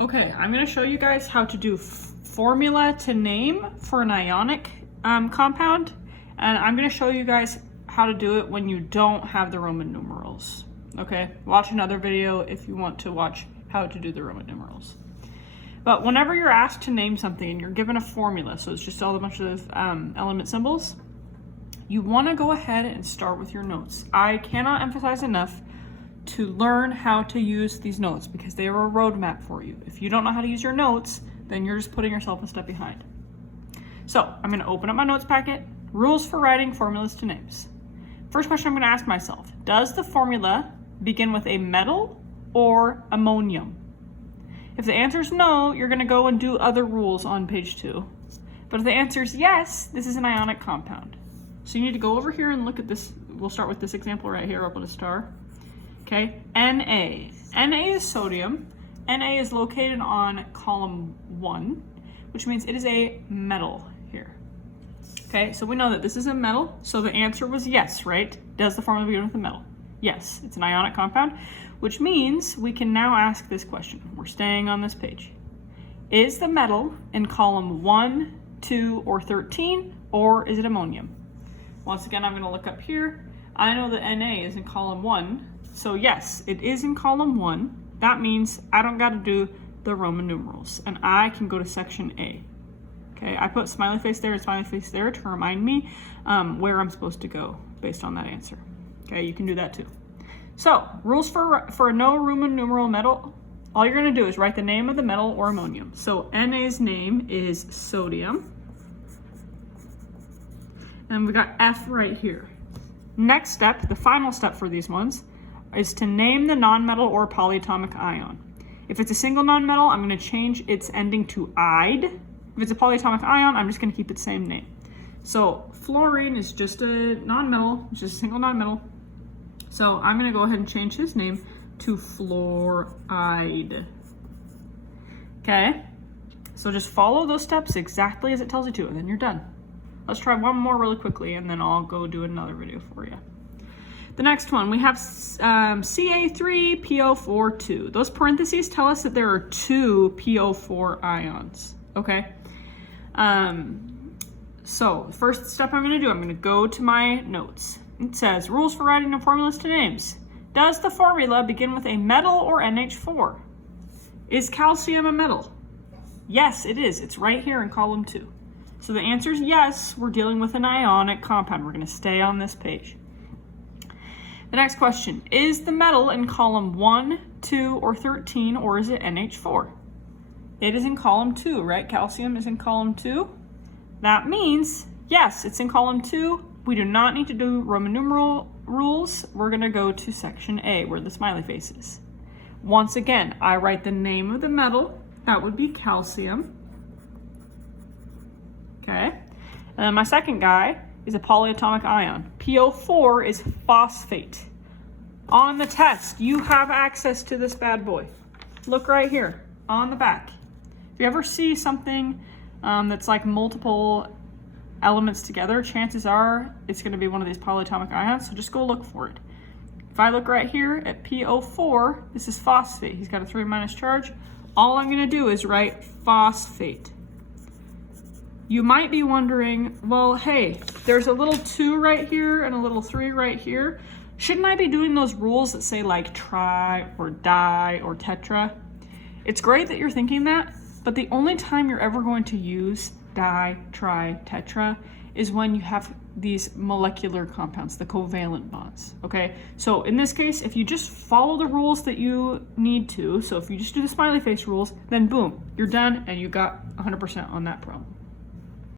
Okay, I'm going to show you guys how to do formula to name for an ionic compound, and I'm going to show you guys how to do it when you don't have the Roman numerals. Okay, watch another video if you want to watch how to do the Roman numerals. But whenever you're asked to name something and you're given a formula, so it's just all a bunch of element symbols, you want to go ahead and start with your notes. I cannot emphasize enough to learn how to use these notes because they are a roadmap for you. If you don't know how to use your notes, then you're just putting yourself a step behind. So I'm going to open up my notes packet, rules for writing formulas to names. First question I'm going to ask myself, does the formula begin with a metal or ammonium? If the answer is no, you're going to go and do other rules on page 2. But if the answer is yes, this is an ionic compound. So you need to go over here and look at this. We'll start with this example right here. I'll put a star. Okay, Na. Na is sodium. Na is located on column 1, which means it is a metal here. Okay, so we know that this is a metal, so the answer was yes, right? Does the formula begin with a metal? Yes, it's an ionic compound, which means we can now ask this question. We're staying on this page. Is the metal in column 1, 2, or 13, or is it ammonium? Once again, I'm going to look up here. I know that Na is in column 1, so yes, it is in column 1. That means I don't got to do the Roman numerals, and I can go to section A. Okay, I put smiley face there and smiley face there to remind me where I'm supposed to go based on that answer. Okay, you can do that too. So, rules for no Roman numeral metal. All you're going to do is write the name of the metal or ammonium. So Na's name is sodium. And we got F right here. Next step, the final step for these ones, is to name the nonmetal or polyatomic ion. If it's a single nonmetal, I'm going to change its ending to "ide." If it's a polyatomic ion, I'm just going to keep its same name. So fluorine is just a nonmetal, it's just a single nonmetal. So I'm going to go ahead and change his name to fluoride. Okay, so just follow those steps exactly as it tells you to, and then you're done. Let's try one more really quickly, and then I'll go do another video for you. The next one, we have Ca3PO4 2. Those parentheses tell us that there are 2 PO4 ions, okay? So the first step I'm going to do, I'm going to go to my notes. It says, rules for writing no formulas to names. Does the formula begin with a metal or NH4? Is calcium a metal? Yes, it is. It's right here in column 2. So the answer is yes, we're dealing with an ionic compound. We're going to stay on this page. The next question, is the metal in column 1, 2, or 13, or is it NH4? It is in column 2, right? Calcium is in column 2. That means, yes, it's in column 2. We do not need to do Roman numeral rules. We're going to go to section A, where the smiley face is. Once again, I write the name of the metal. That would be calcium. Okay. And then my second guy is a polyatomic ion. PO4 is phosphate. On the test, you have access to this bad boy. Look right here on the back. If you ever see something that's like multiple elements together, chances are it's going to be one of these polyatomic ions, so just go look for it. If I look right here at PO4, this is phosphate. He's got a 3- charge. All I'm going to do is write phosphate. You might be wondering, well, hey, there's a little 2 right here and a little 3 right here. Shouldn't I be doing those rules that say like tri or di or tetra? It's great that you're thinking that, but the only time you're ever going to use di, tri, tetra is when you have these molecular compounds, the covalent bonds, okay? So in this case, if you just follow the rules that you need to, so if you just do the smiley face rules, then boom, you're done and you got 100% on that problem.